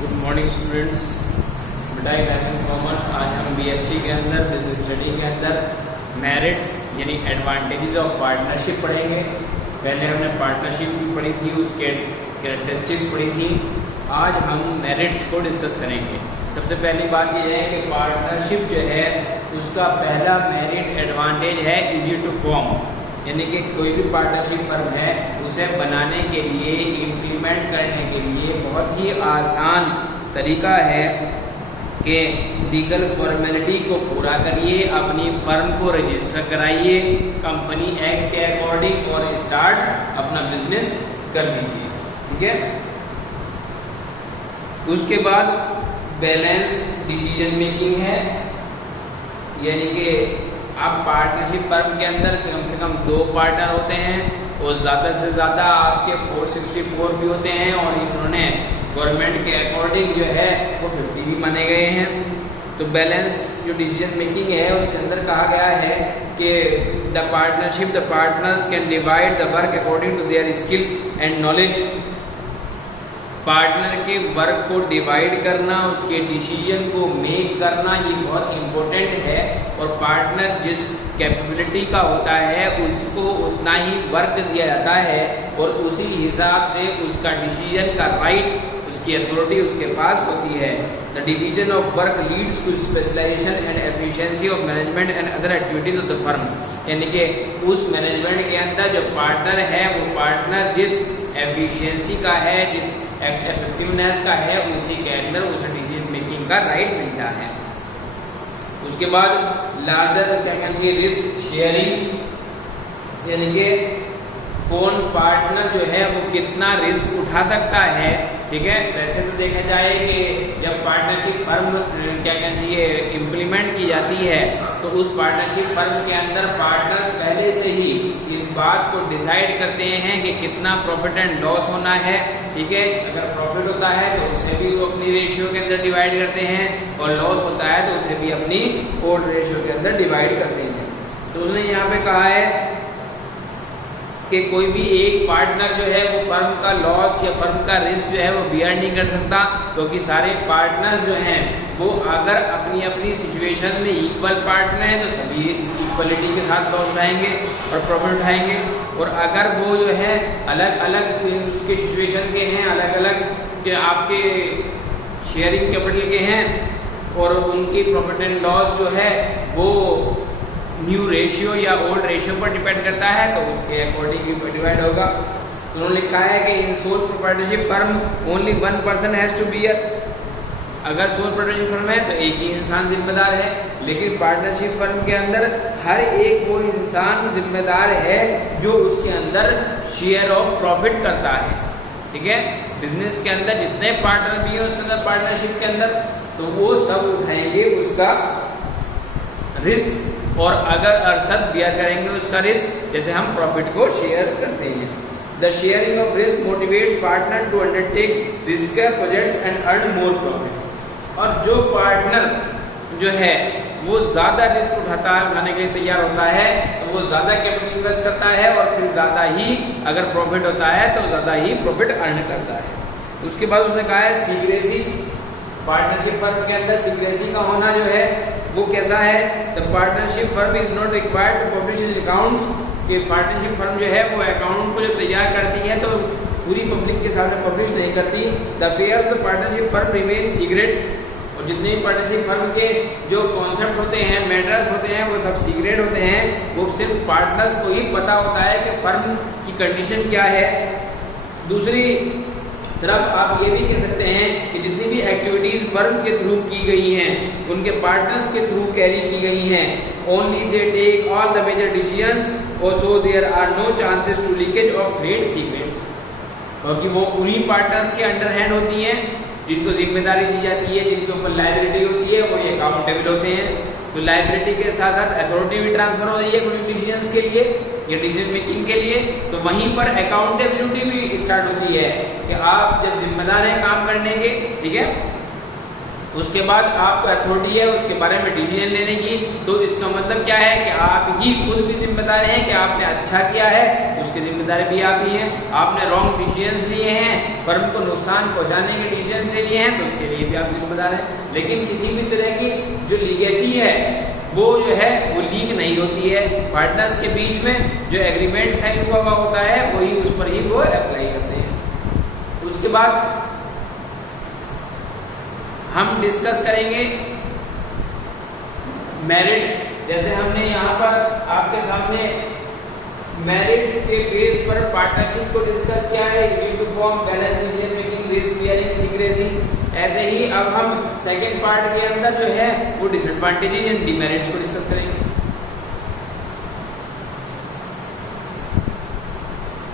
Good morning students. बेटा eleventh commerce आज हम बीएसटी के अंदर बिजनेस स्टडी के अंदर मेरिट्स यानी एडवांटेजेस ऑफ पार्टनरशिप पढ़ेंगे। पहले हमने पार्टनरशिप भी पढ़ी थी, उसके कैरेक्टरिस्टिक्स पढ़ी थी। आज हम मेरिट्स को डिस्कस करेंगे। सबसे पहली बात यह है कि पार्टनरशिप जो है उसका पहला मेरिट एडवांटेज है इजी टू फॉर्म, यानी कि कोई भी पार्टनरशिप फर्म है उसे बनाने के लिए, इम्प्लीमेंट करने के लिए बहुत ही आसान तरीका है कि लीगल फॉर्मेलिटी को पूरा करिए, अपनी फर्म को रजिस्टर कराइए कंपनी एक्ट के अकॉर्डिंग और स्टार्ट अपना बिजनेस कर दीजिए। ठीक है। उसके बाद बैलेंस डिसीजन मेकिंग है, यानी कि आप पार्टनरशिप फर्म के अंदर कम से कम 2 पार्टनर होते हैं और ज़्यादा से ज़्यादा आपके 464 भी होते हैं और इन्होंने गवर्नमेंट के अकॉर्डिंग जो है वो 50 भी माने गए हैं। तो बैलेंस जो डिसीजन मेकिंग है उसके अंदर कहा गया है कि the partners can divide the work according to their skill and knowledge. Partner के वर्क को डिवाइड करना, उसके डिसीजन को मेक करना, ये बहुत इम्पोर्टेंट है। और पार्टनर जिस कैपेबिलिटी का होता है उसको उतना ही वर्क दिया जाता है और उसी हिसाब से उसका डिसीजन का राइट, उसकी अथॉरिटी उसके पास होती है। The division of work leads to specialisation and efficiency of management and other activities of the firm, यानी कि उस मैनेजमेंट के अंदर जो पार्टनर है वो पार्टनर जिस एफिशिएंसी का है, जिस इफेक्टिवनेस का है, उसी के अंदर उसे डिसीजन मेकिंग का राइट मिलता है। उसके बाद लार्जर क्या कहना चाहिए, रिस्क शेयरिंग, यानी कि कौन पार्टनर जो है वो कितना रिस्क उठा सकता है। ठीक है। वैसे तो देखा जाए कि जब पार्टनरशिप फर्म क्या कहना चाहिए इम्प्लीमेंट की जाती है तो उस पार्टनरशिप फर्म के अंदर पार्टनर्स पहले से ही इस बात को डिसाइड करते हैं कि कितना प्रॉफिट एंड लॉस होना है। ठीक है। अगर प्रॉफिट होता है तो उसे भी वो अपनी रेशियो के अंदर डिवाइड करते हैं और लॉस होता है तो उसे भी अपनी ओड रेशियो के अंदर डिवाइड करते हैं। तो उसने यहाँ पे कहा है कि कोई भी एक पार्टनर जो है वो फर्म का लॉस या फर्म का रिस्क जो है वो बियर नहीं कर सकता, क्योंकि सारे पार्टनर्स जो हैं वो अगर अपनी अपनी सिचुएशन में इक्वल पार्टनर हैं तो सभी इक्वलिटी के साथ लॉस उठाएंगे और प्रॉफिट उठाएंगे। और अगर वो जो है अलग अलग उसके सिचुएशन के हैं, अलग अलग के आपके शेयरिंग कैपिटल के हैं और उनकी प्रॉफिट एंड लॉस जो है वो न्यू रेशियो या ओल्ड रेशियो पर डिपेंड करता है तो उसके अकॉर्डिंग डिवाइड होगा। तो उन्होंने लिखा है कि in sole proprietorship firm only 1 person has to bear. अगर सोल प्रोप्राइटरशिप फर्म है तो एक ही इंसान जिम्मेदार है, लेकिन पार्टनरशिप फर्म के अंदर हर एक वो इंसान जिम्मेदार है जो उसके अंदर शेयर ऑफ प्रॉफिट करता है। ठीक है। बिजनेस के अंदर जितने पार्टनर भी हैं उसके अंदर पार्टनरशिप के अंदर तो वो सब उठाएंगे उसका रिस्क और अगर अरसद बियर करेंगे उसका रिस्क, जैसे हम प्रॉफिट को शेयर करते हैं। The sharing of risk motivates partner to undertake riskier projects and earn more profit. और जो पार्टनर जो है वो ज़्यादा रिस्क उठाने के लिए तैयार होता है तो वो ज़्यादा कैपिटल इन्वेस्ट करता है और फिर ज़्यादा ही अगर प्रॉफिट होता है तो ज़्यादा ही प्रॉफिट अर्न करता है। उसके बाद उसने कहा है सीक्रेसी। पार्टनरशिप फर्म के अंदर सीक्रेसी का होना जो है वो कैसा है, the partnership firm is not required to publish its accounts. कि पार्टनरशिप फर्म जो है वो अकाउंट को जब तैयार करती है तो पूरी पब्लिक के सामने पब्लिश नहीं करती। The affairs of the partnership firm remain secret. और जितने भी पार्टनरशिप फर्म के जो कॉन्सेप्ट होते हैं, मैटर्स होते हैं, वो सब सीक्रेट होते हैं। वो सिर्फ पार्टनर्स को ही पता होता है कि फर्म की कंडीशन क्या है। दूसरी तरफ आप ये भी कह सकते हैं कि जितनी भी एक्टिविटीज़ फर्म के थ्रू की गई हैं उनके पार्टनर्स के थ्रू कैरी की गई हैं, only they take all the major decisions और so there are no chances to leakage of great secrets. क्योंकि वो उन्हीं पार्टनर्स के अंडर हैंड होती हैं जिनको जिम्मेदारी दी जाती है, जिनके ऊपर लायबिलिटी होती है, वो ये अकाउंटेबल होते हैं। तो लायबिलिटी के साथ साथ अथॉरिटी भी ट्रांसफर हो रही है कुछ डिसीजंस के लिए या डिसीजन मेकिंग के लिए। तो वहीं पर अकाउंटेबिलिटी भी स्टार्ट होती है कि आप जब जिम्मेदार हैं काम करने के, ठीक है, उसके बाद आपको अथॉरिटी है उसके बारे में डिसीजन लेने की। तो इसका मतलब क्या है कि आप ही खुद भी जिम्मेदार हैं कि आपने अच्छा किया है, उसकी जिम्मेदारी भी आप ही है। आपने रॉन्ग डिसीजंस लिए हैं, फर्म को नुकसान पहुंचाने के डिसीजन ले लिए हैं, तो उसके लिए भी आप जिम्मेदार हैं। लेकिन किसी भी तरह की जो लीगेसी है वो जो है वो लीक नहीं होती है। पार्टनर्स के बीच में जो एग्रीमेंट साइन हुआ होता है वही उस पर ही वो अप्लाई करते हैं। उसके बाद हम डिस्कस करेंगे मेरिट्स। जैसे हमने यहाँ पर आपके सामने मेरिट्स के बेस पर पार्टनरशिप को डिस्कस किया है, easy to form, balance decision making, risk bearing, secrecy. ऐसे ही अब हम सेकेंड पार्ट के अंदर जो है वो डिसएडवांटेजेस एंड डिमेरिट्स को डिस्कस करेंगे।